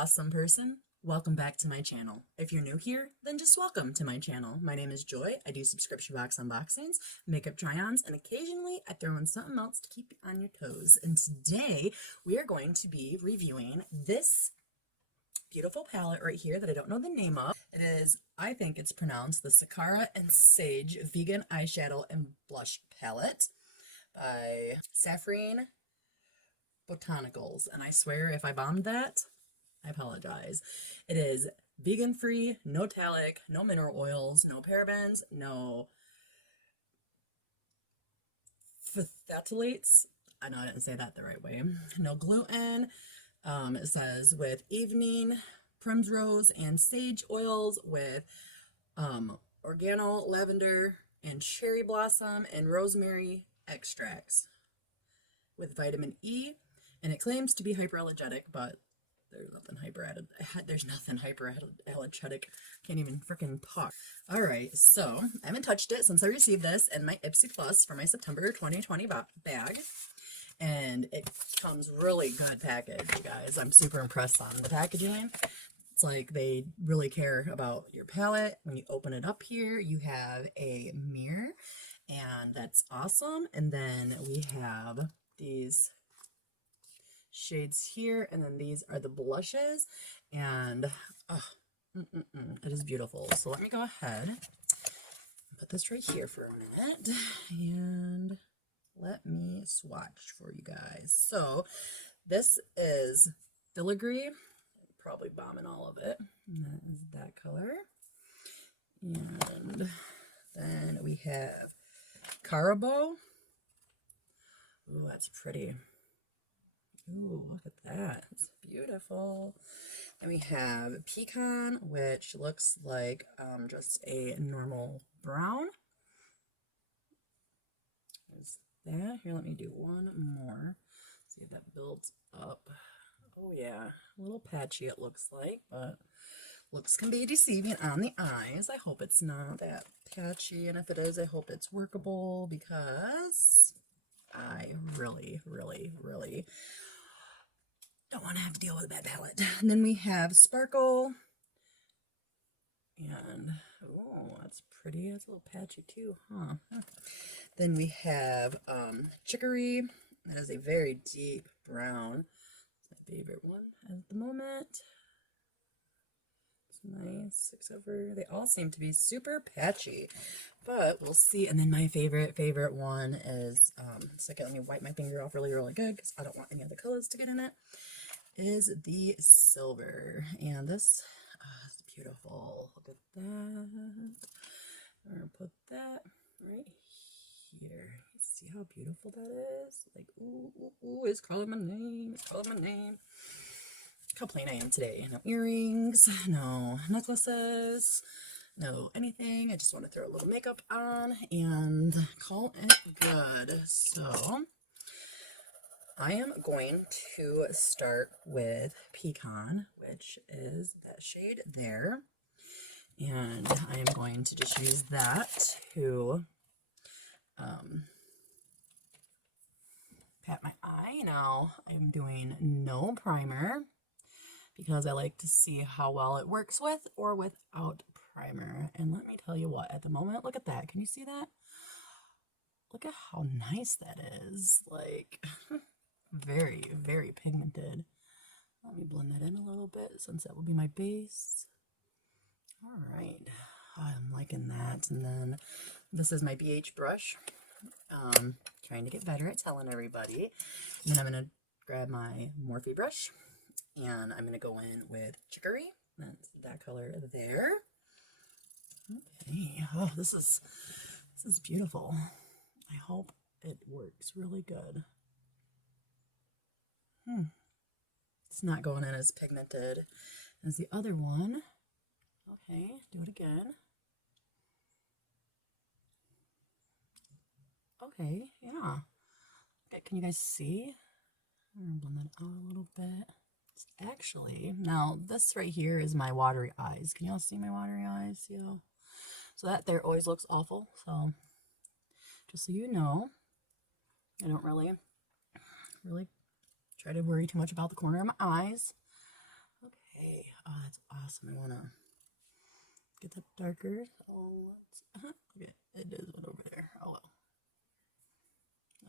awesome person. Welcome back to my channel. If you're new here, then just welcome to my channel. My name is Joy. I do subscription box unboxings, makeup try-ons, and occasionally I throw in something else to keep you on your toes. And today we are going to be reviewing this beautiful palette right here that I don't know the name of. It is, I think it's pronounced the SAKURA Sage Vegan Eyeshadow and Blush Palette by Saffron Botanicals. And I swear if I bombed that, I apologize. It is vegan free, no talc, no mineral oils, no parabens, no phthalates. I know I didn't say that the right way. No gluten. It says with evening primrose and sage oils with organo, lavender, and cherry blossom and rosemary extracts with vitamin E. And it claims to be hyperallergenic, but there's nothing hyperallergenic. Can't even freaking talk. All right, so I haven't touched it since I received this in my IPSY Plus for my September 2020 bag. And it comes really good package, guys. I'm super impressed on the packaging. It's like they really care about your palette. When you open it up here, you have a mirror, and that's awesome. And then we have these shades here, and then these are the blushes, and it is beautiful. So let me go ahead and put this right here for a minute, and let me swatch for you guys. So this is filigree, probably bombing all of it, and that is that color. And then we have Carabo. Ooh, that's pretty. Ooh, look at that. It's beautiful. And we have Pecan, which looks like just a normal brown. There's that. Here, let me do one more. See if that builds up. Oh, yeah. A little patchy, it looks like, but looks can be deceiving on the eyes. I hope it's not that patchy, and if it is, I hope it's workable, because I really don't want to have to deal with a bad palette. And then we have Sparkle. And, oh, that's pretty. That's a little patchy too, huh? Then we have Chicory. That is a very deep brown. It's my favorite one at the moment. It's nice. 6 over. They all seem to be super patchy, but we'll see. And then my favorite one is, second, let me wipe my finger off really good, because I don't want any other colors to get in it, is the silver. And this is beautiful. Look at that. I'm gonna put that right here. See how beautiful that is? Like, ooh, it's calling my name. It's calling my name. Look how plain I am today. No earrings, no necklaces, no anything. I just want to throw a little makeup on and call it good. So I am going to start with Pecan, which is that shade there. And I am going to just use that to pat my eye. Now I'm doing no primer, because I like to see how well it works with or without primer. And let me tell you what, at the moment, look at that. Can you see that? Look at how nice that is. Like, very pigmented. Let me blend that in a little bit, since that will be my base. All right, I'm liking that. And then this is my BH brush. Trying to get better at telling everybody. And then I'm going to grab my Morphe brush, and I'm going to go in with Chicory. That's that color there. Okay. Oh, this is beautiful. I hope it works really good. It's not going in as pigmented as the other one. Okay, do it again. Okay, yeah. Okay, can you guys see? I'm gonna blend that out a little bit. It's actually, now this right here is my watery eyes. Can y'all see my watery eyes? Yeah. So that there always looks awful. So just so you know, I don't really try to worry too much about the corner of my eyes. awesome. I want to get that darker. Oh, okay, it is one over there. Oh well.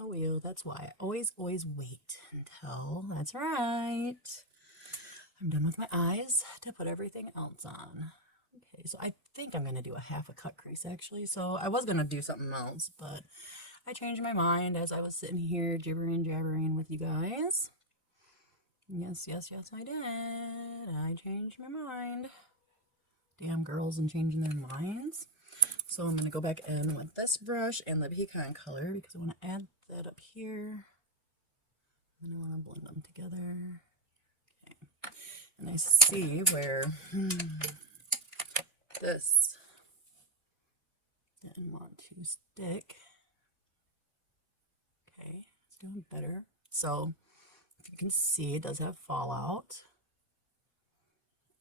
Oh well, that's why I always wait until that's right. I'm done with my eyes to put everything else on. Okay, so I think I'm going to do a half a cut crease actually. So I was going to do something else, but I changed my mind as I was sitting here jabbering with you guys. Yes, I did. I changed my mind. Damn girls and changing their minds. So I'm going to go back in with this brush and the pecan color because I want to add that up here. And I want to blend them together. Okay. And I see where this didn't want to stick. Okay, it's doing better. So if you can see, it does have fallout.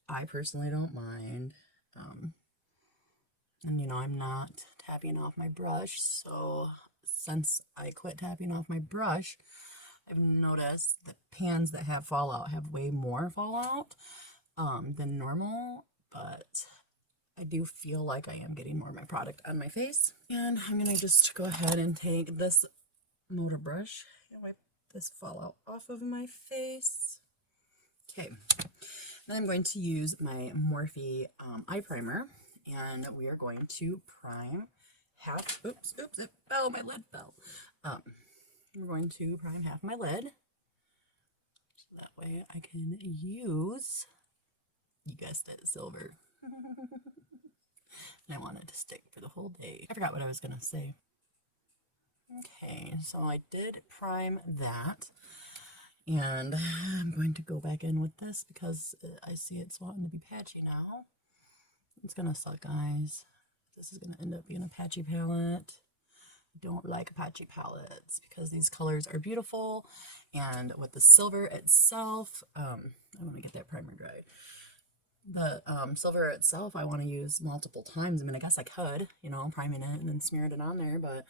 I personally don't mind. And you know, I'm not tapping off my brush, so since I quit tapping off my brush, I've noticed that pans that have fallout have way more fallout than normal, but I do feel like I am getting more of my product on my face. And I'm gonna just go ahead and take this motor brush and wipe this fallout off of my face. Okay, then I'm going to use my Morphe eye primer, and we are going to prime half, oops, it fell, my lid fell. We're going to prime half my lid, so that way I can use, you guessed it, silver. And I want it to stick for the whole day. I forgot what I was going to say. Okay, so I did prime that. And I'm going to go back in with this because I see it's wanting to be patchy now. It's going to suck, guys. This is going to end up being a patchy palette. I don't like patchy palettes because these colors are beautiful. And with the silver itself, I want to get that primer dry. The silver itself, I want to use multiple times. I mean, I guess I could, you know, priming it and then smearing it on there, but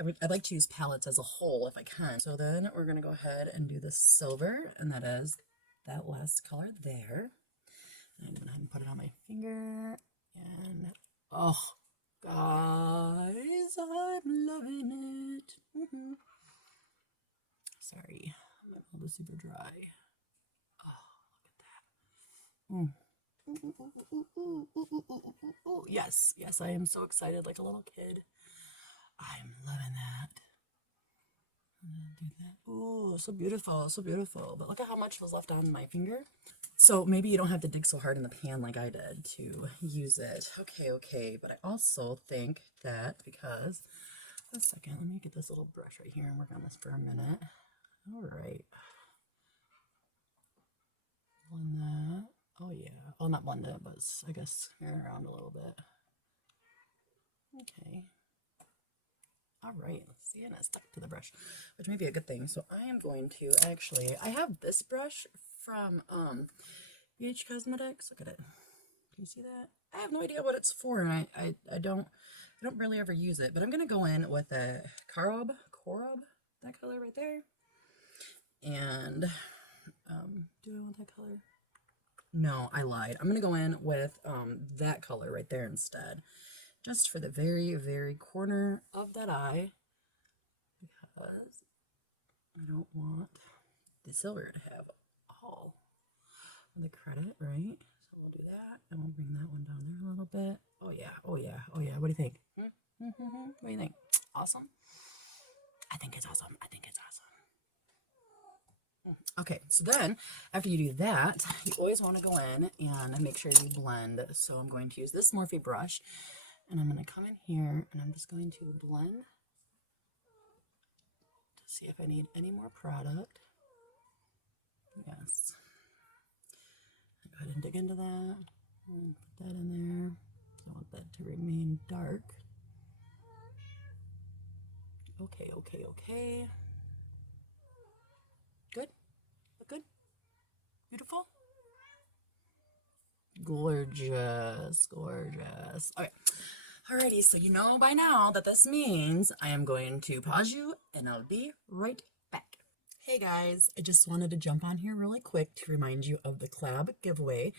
I'd like to use palettes as a whole if I can. So then we're going to go ahead and do the silver, and that is that last color there. And I'm going to go ahead and put it on my finger, and oh, guys, I'm loving it. Sorry, my mouth is super dry. Oh, look at that. Yes, I am so excited like a little kid. I'm loving that. I'm gonna do that. Ooh, so beautiful, so beautiful. But look at how much was left on my finger. So maybe you don't have to dig so hard in the pan like I did to use it. Okay. But I also think that because, a second, let me get this little brush right here and work on this for a minute. All right. Blend that. Oh yeah. Well, not blend it, but I guess smear it around a little bit. Okay. All right. Let's see, and it stuck to the brush, which may be a good thing. So I am going to actually, I have this brush from BH Cosmetics. Look at it. Can you see that? I have no idea what it's for, and I don't really ever use it. But I'm gonna go in with a Korob, that color right there. And do I want that color? No, I lied. I'm gonna go in with that color right there instead, just for the very corner of that eye, because I don't want the silver to have all of the credit, right? So we'll do that, and we'll bring that one down there a little bit. Oh yeah. What do you think? What do you think? Awesome? I think it's awesome. Okay, so then after you do that, you always want to go in and make sure you blend. So I'm going to use this Morphe brush, and I'm going to come in here and I'm just going to blend to see if I need any more product. Yes. Go ahead and dig into that and put that in there. I want that to remain dark. Okay. Good. Look good. Beautiful. Gorgeous. Okay. Alrighty, so you know by now that this means I am going to pause you, and I'll be right back. Hey guys, I just wanted to jump on here really quick to remind you of the collab giveaway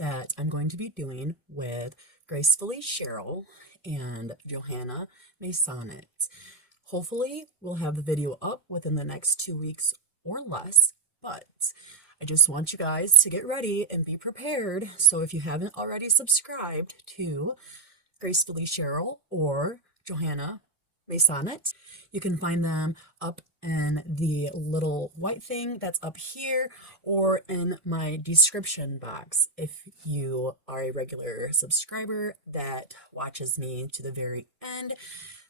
that I'm going to be doing with Gracefully Cheryl and Johana Maysonet. Hopefully, we'll have the video up within the next 2 weeks or less, but I just want you guys to get ready and be prepared. So if you haven't already subscribed to Gracefully Cheryl or Johana Maysonet, you can find them up in the little white thing that's up here or in my description box. If you are a regular subscriber that watches me to the very end,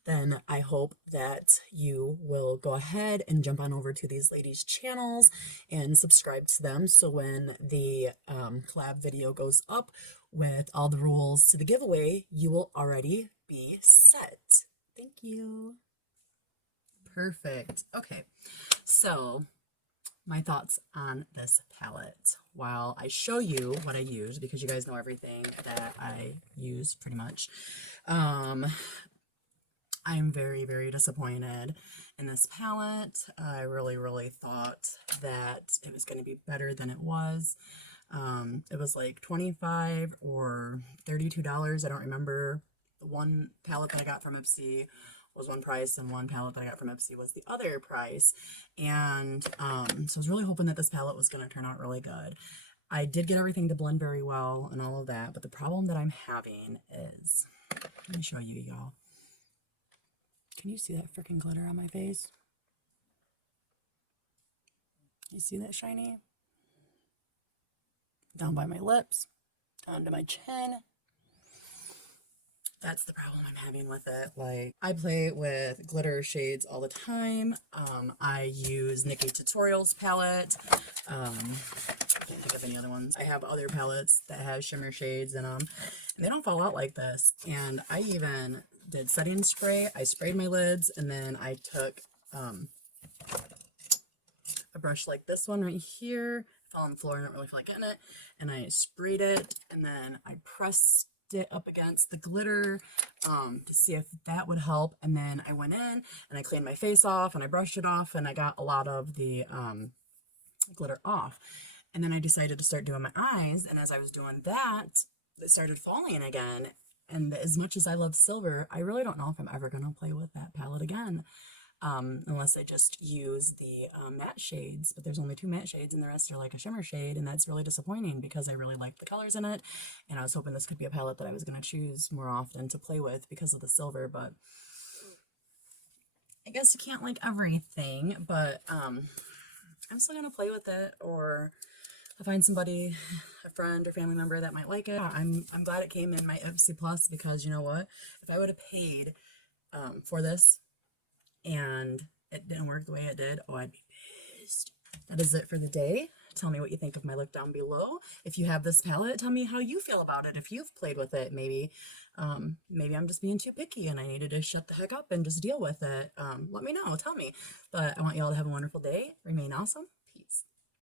then I hope that you will go ahead and jump on over to these ladies' channels and subscribe to them, so when the collab video goes up with all the rules to the giveaway, you will already be set. Thank you. Perfect. Okay, so my thoughts on this palette. While I show you what I use, because you guys know everything that I use pretty much, I'm very, very disappointed in this palette. I really thought that it was going to be better than it was. It was like $25 or $32. I don't remember. The one palette that I got from IPSY was one price, and one palette that I got from IPSY was the other price. And so I was really hoping that this palette was going to turn out really good. I did get everything to blend very well and all of that, but the problem that I'm having is, let me show you, y'all. Can you see that freaking glitter on my face? You see that shiny? Down by my lips, down to my chin. That's the problem I'm having with it. Like, I play with glitter shades all the time. I use Nikki Tutorials palette. I can't think of any other ones. I have other palettes that have shimmer shades in them, and they don't fall out like this. And I even did setting spray. I sprayed my lids, and then I took a brush like this one right here. Fell on the floor, I don't really feel like getting it, and I sprayed it, and then I pressed it up against the glitter to see if that would help. And then I went in and I cleaned my face off and I brushed it off, and I got a lot of the glitter off. And then I decided to start doing my eyes, and as I was doing that, it started falling again. And as much as I love silver, I really don't know if I'm ever going to play with that palette again, unless I just use the matte shades. But there's only 2 matte shades, and the rest are like a shimmer shade, and that's really disappointing because I really liked the colors in it, and I was hoping this could be a palette that I was going to choose more often to play with because of the silver. But I guess you can't like everything, but I'm still going to play with it, or I'll find somebody, a friend or family member that might like it. I'm glad it came in my IPSY Plus, because you know what? If I would have paid for this and it didn't work the way it did, oh, I'd be pissed. That is it for the day. Tell me what you think of my look down below. If you have this palette, tell me how you feel about it. If you've played with it, maybe I'm just being too picky and I needed to shut the heck up and just deal with it. Let me know. Tell me. But I want you all to have a wonderful day. Remain awesome.